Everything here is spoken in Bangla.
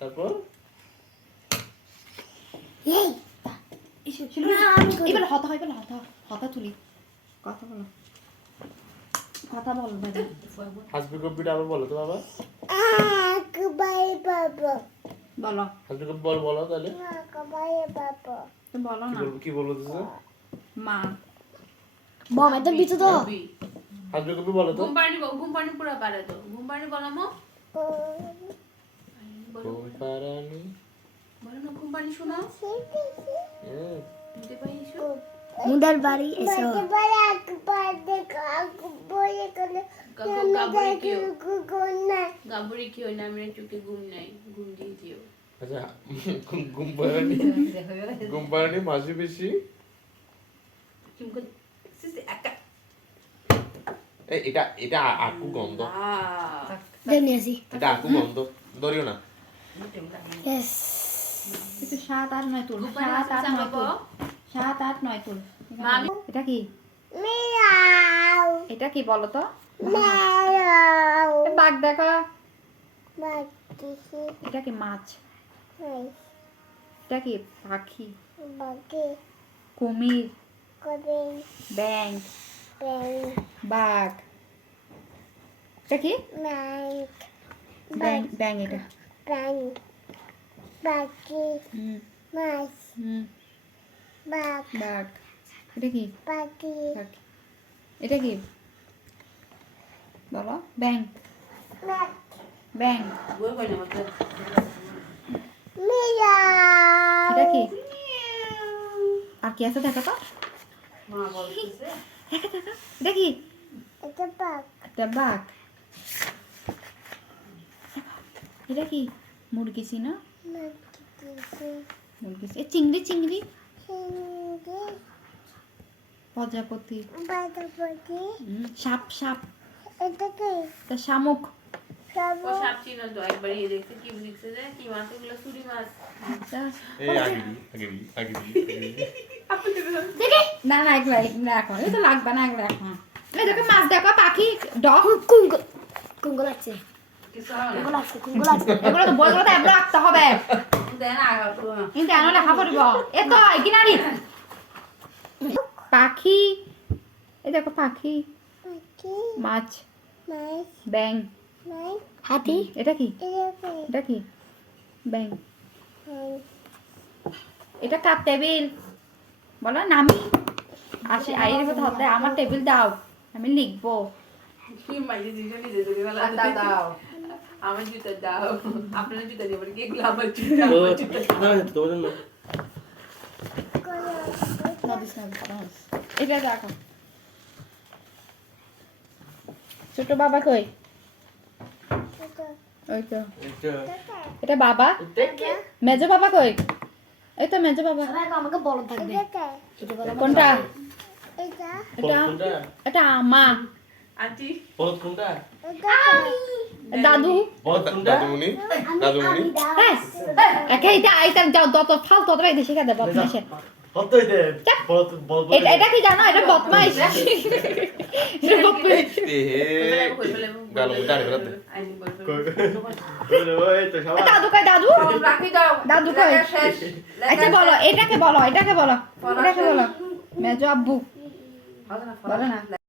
তারপর এবার হতা তুলি কথা বলো হাসবি কম্পিউটার আবার বলো তো বাবা। বলো হাসবি কম্পিউটার বলো তাহলে। বলো না কি বলবো তো? মা বম এটা বিচু তো হাসবি কম্পিউটার বলো তো। ঘুম পানি পুরো পারে তো। ঘুম পানি বলামো। পারানি বলো না ঘুম পানি শোনো। দিতে পাইছো? মুদার বাড়ি এসো গাবুরি কি হয় না আমি চোখে ঘুম নাই ঘুম দিয়ে দিও। আচ্ছা ঘুম পারানি মাসি বেশি এটা এটা আকু গন্ধ। জানি আসি এটা আকু গন্ধ ধরিও না। ইয়েস একটু 7 8 9 তুল 7 8 9 তুল 7 8 9 তুল এটা কি মিয়াও এটা কি বলো তো মিয়াও বাঘ দেখো বাকি এটা কি মাছ হাই এটা কি পাখি বাকি কুমির করে ব্যাঙ ব্যাং বাঘ এটা কি নাইট ব্যাঙ ব্যাঙ এটা ব্যাং বাকি হুম মাছ হুম বাক বাঘ এটা কি বাকি পাখি এটা কি বলো ব্যাঙ বাক ব্যাঙ বই কই না মত। মিয়াও এটা কি আর কি আছে দেখো তো মা বলতেছে দেখো দেখো এটা কি এটা বাক একটা বাঘ এটা কি মুরগি ছিল মাকি মুরগি এ চিংড়ি চিংড়ি হিন্দি প্রজাপতি বাদাপতি সাপ সাপ এটা কি তা শামুক সব ও সাপ চিনো তো একবার এই দেখতে কি লিখছে যে কি মাছ এগুলো চুরি মাছ। আচ্ছা। এই আগে দি না না এগুলো এখন এটা লাগবে না এগুলো এখন এই দেখো মাছ দেখো পাখি ডগ কুঙ্গল আছে কিছু হয় না। কুঙ্গল আছে কুঙ্গল আছে এগুলো তো বইগুলো তো এগুলো রাখতে হবে দেন আগা তো কিন্তু এনে লেখা পড়িব এ তো কিনারি পাখি এই দেখো পাখি বাকি মাছ মাছ ব্যাং মাছ হাতি এটা কি এটা এটা কি ব্যাং হাই এটা কার টেবিল বলো না আমি আসি আইয়ের কথা হতে আমার টেবিল দাও আমি লিখবো কি মাইরে দিছো নিজে ধরে গেল। দাও আমার জুতা দাও। আপনার জুতা দিয়ে বলি এগুলো আমার জুতা। আমার জুতা। এটা দেখো ছোট বাবা কই ওই তো এটা বাবা মেজো বাবা কই এই তো মেজো বাবা সবাই আমাকে বলো থাকবে কোনটা এটা এটা এটা মা আন্টি দাদু দাদুমণি হ্যাঁ একা এটা আইতার যাও যত ফাল তত বাইতে শিখা দে বদমাইশে এটা কি জানো এটা বদমাইশ এটা বদমাইশ গালো দাঁড়িয়ে ফেলাতে আইনি দাদু কই দাদু রাখি দাও। দাদু কই শেষ। আচ্ছা বলো এটাকে বলো মেজো আব্বু বলো না